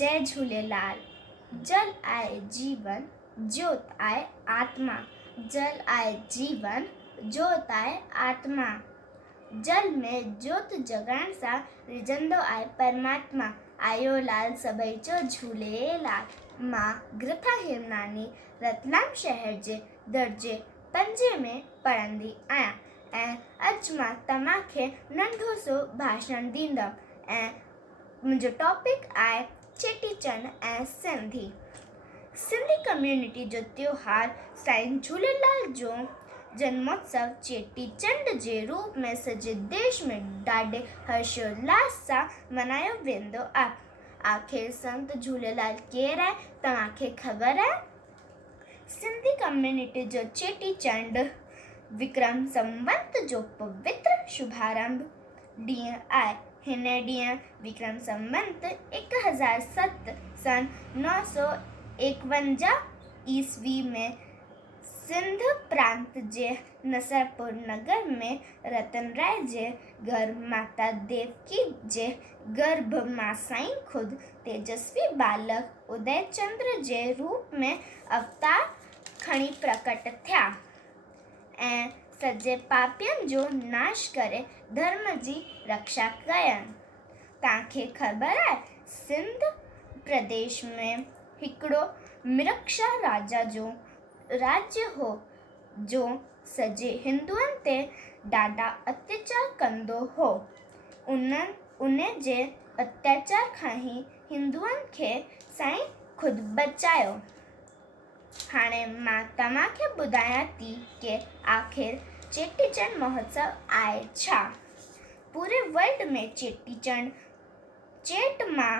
जय झूलेलाल। जल आए जीवन ज्योत आए आत्मा। जल आए जीवन ज्योत आए आत्मा। जल में ज्योत जगाइण सां रिझंदो आहे परमात्मा। आयो लाल सभई जो झूलेलाल। मां ग्रिथा हेमनानी रतलाम शहर जे दर्जे 5 में पढ़ंदी आहियां ऐं अॼु मां तव्हांखे नंढो सो भाषण ॾींदमि ऐं मुंहिंजो टॉपिक आहे चेटीचंड ऐं सिंधी। सिंधी कम्यूनिटी जो त्योहार साईं झूलेलाल जो जन्मोत्सव चेटीचंड जे रूप में सॼे देश में ॾाढे हर्षोल्लास सां मल्हायो वेंदो आहे। आख़िर संत झूलेलाल केरु आहे तव्हांखे ख़बर आहे? सिंधी कम्यूनिटी जो चेटीचंड विक्रम संवत जो पवित्र शुभारंभ ॾींहुं आहे। हिन ॾींहुं विक्रम संवत 1007 सन 951 ईस्वी में सिंध प्रांत जे नसरपुर नगर में रतन राय जे घर माता देवकी जे गर्भ मां साईं खुद तेजस्वी बालक उदयचंद्र जे रूप में अवतार खणी प्रकट थिया ऐं सॼे पापियनि जो नाश करे धर्म जी रक्षा कयनि। तव्हांखे ख़बर आहे सिंध प्रदेश में हिकिड़ो मिरक्षा राजा जो राज्य हो जो सॼे हिंदुअनि ते ॾाढा अत्याचार कंदो हो। उन जे अत्याचार खां ई हिंदुअनि खे साईं खुद बचायो। हाणे मां तव्हांखे ॿुधायां थी कि आख़िर चेटीचंड महोत्सव आहे छा। पूरे वर्ल्ड में चेटीचंड चेट माह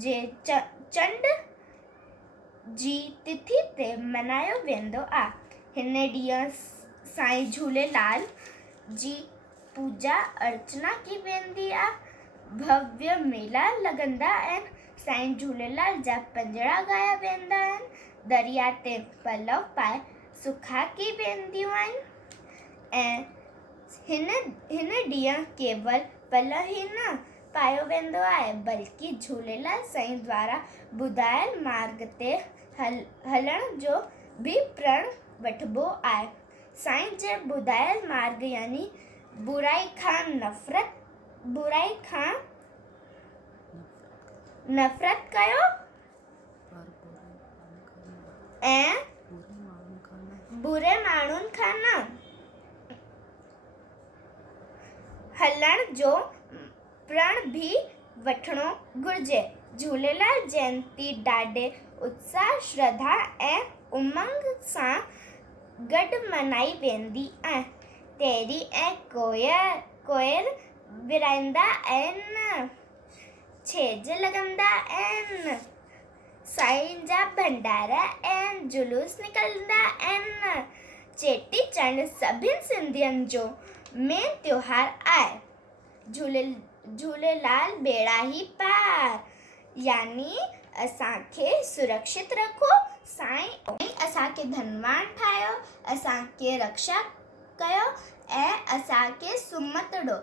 जे चंड जी तिथि ते मल्हायो वेंदो आहे। हिन ॾींहुं साईं झूलेलाल जी पूजा अर्चना की वेंदी आहे। भव्य मेला लॻंदा आहिनि। साईं झूलेलाल जा पंजड़ा ॻाया वेंदा आहिनि। दरिया ते पलव पाए सुखा की वेंदियूं आहिनि ऐं हिन ॾींहुं केवल पलव ई न पायो वेंदो आहे बल्कि झूलेलाल साईं द्वारा ॿुधायल मार्ग ते हलण जो भी प्रण वठिबो आहे। साईं जे ॿुधायल मार्ग यानी बुराई खां नफ़रत कयो ऐं बुरे माण्हुनि खां न हलण जो प्रण भी वठिणो घुर्जे। झूलेलाल जयंती ॾाढे उत्साह श्रद्धा ऐं उमंग सां गॾु मल्हाई वेंदी आहे। तेरी ऐं कोयर विराईंदा आहिनि। छेज लॻंदा आहिनि। साईं जा भंडारा ऐं जुलूस निकिरंदा आहिनि। चेटीचंड सभिनी सिंधियुनि जो मेन त्योहार आहे। झूलेलाल बेड़ा ही पार यानी असांखे सुरक्षित रखो। साईं असांखे धनवान ठाहियो, असांखे रक्षा कयो ऐं असांखे सुमत ॾियो।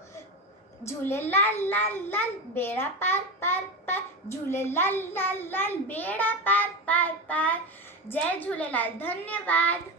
झूलेलाल लाल लाल बेड़ा पार पार पार। झूलेलाल लाल लाल बेड़ा पार पार पार। जय झूलेलाल। धन्यवाद।